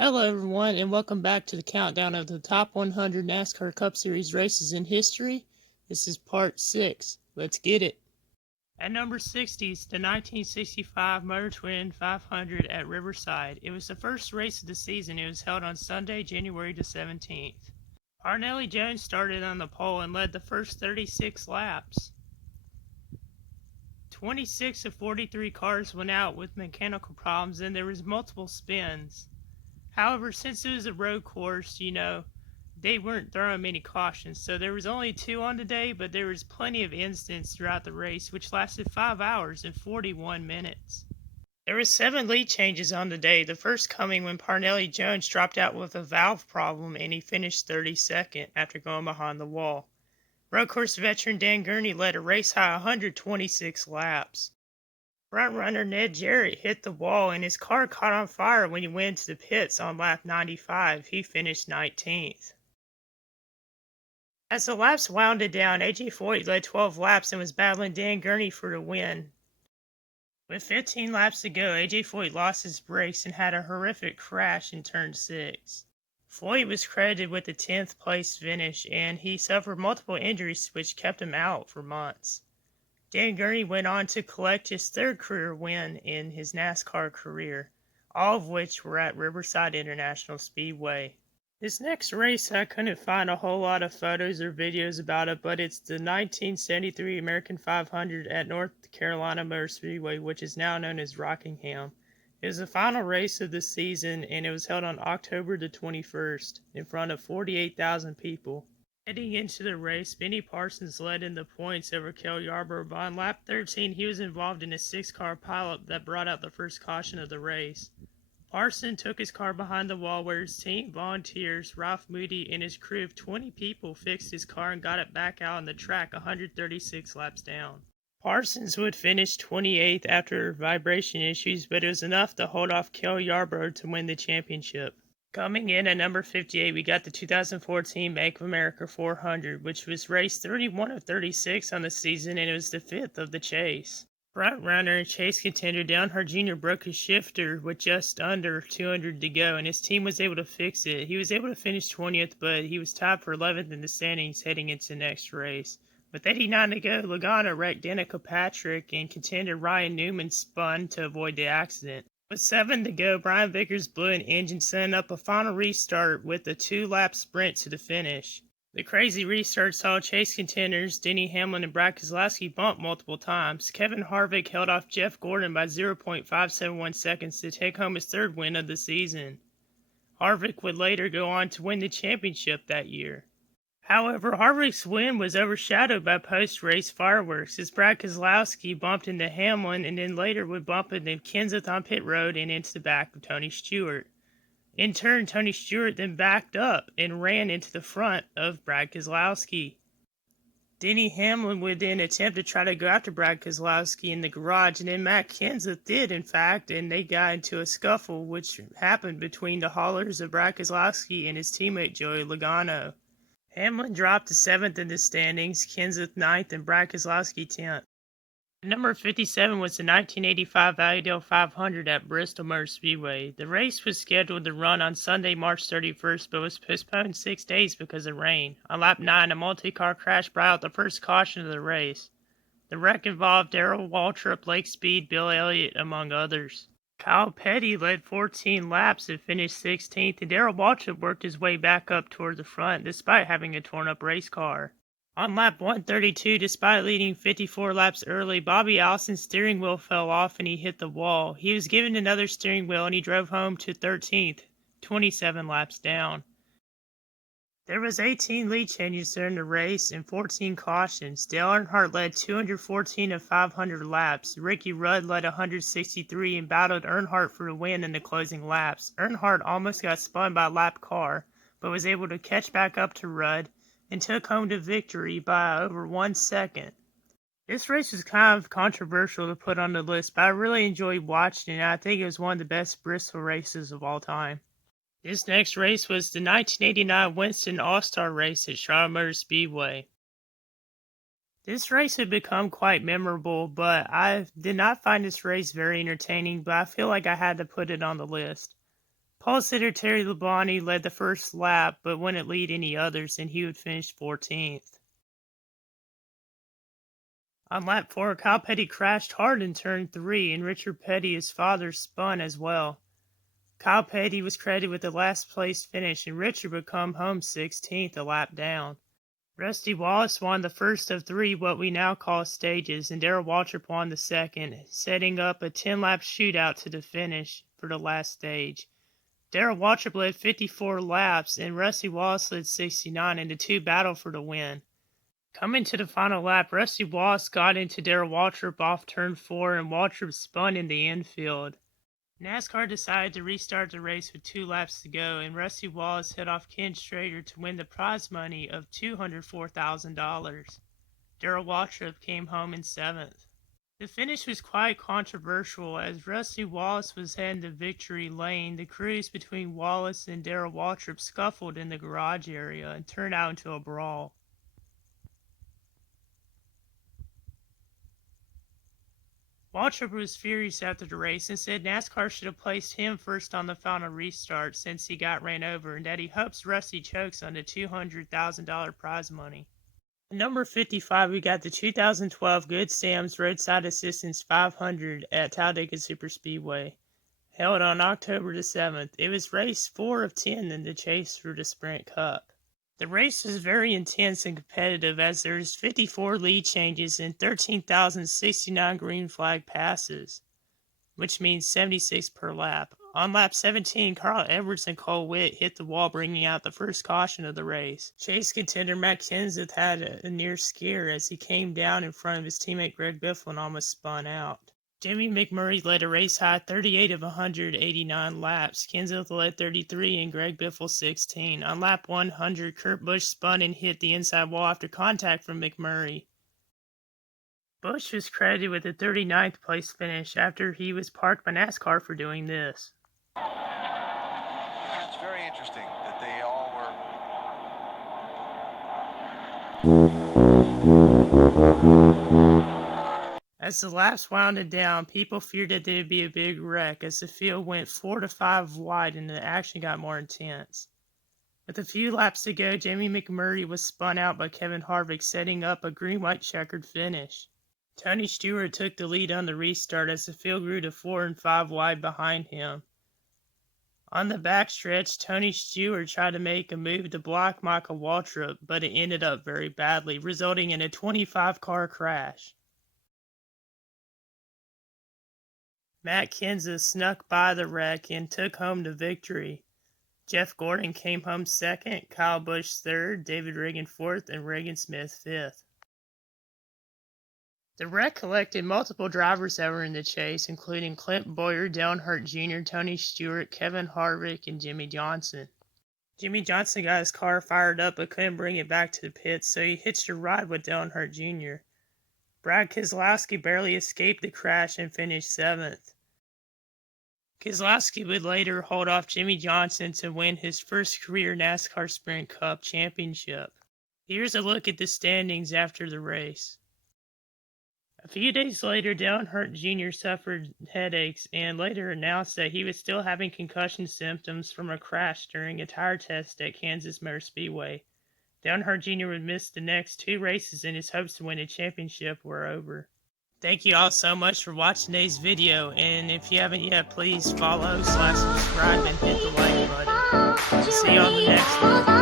Hello, everyone, and welcome back to the countdown of the top 100 NASCAR Cup Series races in history. This is part 6. Let's get it. At number 60 is the 1965 Motor Twin 500 at Riverside. It was the first race of the season. It was held on Sunday, January the 17th. Parnelli Jones started on the pole and led the first 36 laps. 26 of 43 cars went out with mechanical problems, and there was multiple spins. However, since it was a road course, they weren't throwing many cautions, so there was only 2 on the day, but there was plenty of incidents throughout the race, which lasted 5 hours and 41 minutes. There were 7 lead changes on the day, the first coming when Parnelli Jones dropped out with a valve problem and he finished 32nd after going behind the wall. Road course veteran Dan Gurney led a race-high 126 laps. Front-runner Ned Jarrett hit the wall and his car caught on fire when he went to the pits on lap 95. He finished 19th. As the laps wounded down, AJ Foyt led 12 laps and was battling Dan Gurney for the win. With 15 laps to go, AJ Foyt lost his brakes and had a horrific crash in turn 6. Foyt was credited with the 10th place finish, and he suffered multiple injuries which kept him out for months. Dan Gurney went on to collect his 3rd career win in his NASCAR career, all of which were at Riverside International Speedway. This next race, I couldn't find a whole lot of photos or videos about it, but it's the 1973 American 500 at North Carolina Motor Speedway, which is now known as Rockingham. It was the final race of the season, and it was held on October the 21st in front of 48,000 people. Heading into the race, Benny Parsons led in the points over Cale Yarborough, but on lap 13 he was involved in a 6-car pileup that brought out the first caution of the race. Parsons took his car behind the wall where his team volunteers, Ralph Moody, and his crew of 20 people fixed his car and got it back out on the track 136 laps down. Parsons would finish 28th after vibration issues, but it was enough to hold off Cale Yarborough to win the championship. Coming in at number 58, we got the 2014 Bank of America 400, which was raced 31 of 36 on the season, and it was the 5th of the chase. Front runner and chase contender Dale Earnhardt Jr. broke his shifter with just under 200 to go, and his team was able to fix it. He was able to finish 20th, but he was tied for 11th in the standings heading into the next race. With 89 to go, Logano wrecked Danica Patrick, and contender Ryan Newman spun to avoid the accident. With 7 to go, Brian Vickers blew an engine, setting up a final restart with a 2-lap sprint to the finish. The crazy restart saw chase contenders Denny Hamlin and Brad Keselowski bump multiple times. Kevin Harvick held off Jeff Gordon by 0.571 seconds to take home his 3rd win of the season. Harvick would later go on to win the championship that year. However, Harvick's win was overshadowed by post-race fireworks as Brad Keselowski bumped into Hamlin and then later would bump into Kenseth on pit road and into the back of Tony Stewart. In turn, Tony Stewart then backed up and ran into the front of Brad Keselowski. Denny Hamlin would then attempt to try to go after Brad Keselowski in the garage, and then Matt Kenseth did, in fact, and they got into a scuffle which happened between the haulers of Brad Keselowski and his teammate Joey Logano. Hamlin dropped to 7th in the standings, Kenseth 9th, and Brad Keselowski 10th. Number 57 was the 1985 Valleydale 500 at Bristol Motor Speedway. The race was scheduled to run on Sunday, March 31st, but was postponed 6 days because of rain. On lap 9, a multi-car crash brought out the first caution of the race. The wreck involved Darrell Waltrip, Lake Speed, Bill Elliott, among others. Kyle Petty led 14 laps and finished 16th, and Darrell Waltrip worked his way back up toward the front despite having a torn-up race car. On lap 132, despite leading 54 laps early, Bobby Allison's steering wheel fell off and he hit the wall. He was given another steering wheel and he drove home to 13th, 27 laps down. There was 18 lead changes during the race and 14 cautions. Dale Earnhardt led 214 of 500 laps. Ricky Rudd led 163 and battled Earnhardt for the win in the closing laps. Earnhardt almost got spun by a lap car, but was able to catch back up to Rudd and took home the victory by over 1 second. This race was kind of controversial to put on the list, but I really enjoyed watching it, and I think it was one of the best Bristol races of all time. This next race was the 1989 Winston All-Star race at Charlotte Motor Speedway. This race had become quite memorable, but I did not find this race very entertaining, but I feel like I had to put it on the list. Pole sitter Terry Labonte led the first lap, but wouldn't lead any others, and he would finish 14th. On lap 4, Kyle Petty crashed hard in turn 3, and Richard Petty, his father, spun as well. Kyle Petty was credited with the last place finish, and Richard would come home 16th, a lap down. Rusty Wallace won the first of 3 what we now call stages, and Darrell Waltrip won the second, setting up a 10-lap shootout to the finish for the last stage. Darrell Waltrip led 54 laps, and Rusty Wallace led 69, and the two battled for the win. Coming to the final lap, Rusty Wallace got into Darrell Waltrip off turn 4, and Waltrip spun in the infield. NASCAR decided to restart the race with 2 laps to go, and Rusty Wallace hit off Ken Strader to win the prize money of $204,000. Darrell Waltrip came home in 7th. The finish was quite controversial. As Rusty Wallace was heading to victory lane, the crews between Wallace and Darrell Waltrip scuffled in the garage area and turned out into a brawl. Waltrip was furious after the race and said NASCAR should have placed him first on the final restart since he got ran over, and that he hopes Rusty chokes on the $200,000 prize money. At number 55, we got the 2012 Good Sam's Roadside Assistance 500 at Talladega Superspeedway, held on October the 7th. It was race 4 of 10 in the chase for the Sprint Cup. The race was very intense and competitive as there was 54 lead changes and 13,069 green flag passes, which means 76 per lap. On lap 17, Carl Edwards and Cole Witt hit the wall, bringing out the first caution of the race. Chase contender Matt Kenseth had a near scare as he came down in front of his teammate Greg Biffle and almost spun out. Jimmy McMurray led a race high 38 of 189 laps. Kenseth led 33 and Greg Biffle 16. On lap 100, Kurt Busch spun and hit the inside wall after contact from McMurray. Busch was credited with a 39th place finish after he was parked by NASCAR for doing this. It's very interesting that they all were... As the laps wound down, people feared that there would be a big wreck as the field went 4 to 5 wide and the action got more intense. With a few laps to go, Jamie McMurray was spun out by Kevin Harvick, setting up a green-white checkered finish. Tony Stewart took the lead on the restart as the field grew to 4 and 5 wide behind him. On the backstretch, Tony Stewart tried to make a move to block Michael Waltrip, but it ended up very badly, resulting in a 25-car crash. Matt Kenseth snuck by the wreck and took home the victory. Jeff Gordon came home second, Kyle Busch third, David Reagan fourth, and Reagan Smith fifth. The wreck collected multiple drivers that were in the chase, including Clint Bowyer, Dale Earnhardt Jr., Tony Stewart, Kevin Harvick, and Jimmy Johnson. Jimmy Johnson got his car fired up but couldn't bring it back to the pits, so he hitched a ride with Dale Earnhardt Jr. Brad Keselowski barely escaped the crash and finished 7th. Keselowski would later hold off Jimmy Johnson to win his first career NASCAR Sprint Cup championship. Here's a look at the standings after the race. A few days later, Dale Earnhardt Jr. suffered headaches and later announced that he was still having concussion symptoms from a crash during a tire test at Kansas Motor Speedway. Dale Earnhardt Jr. would miss the next 2 races and his hopes to win a championship were over. Thank you all so much for watching today's video, and if you haven't yet, please follow/subscribe and hit the like button. See you on the next one.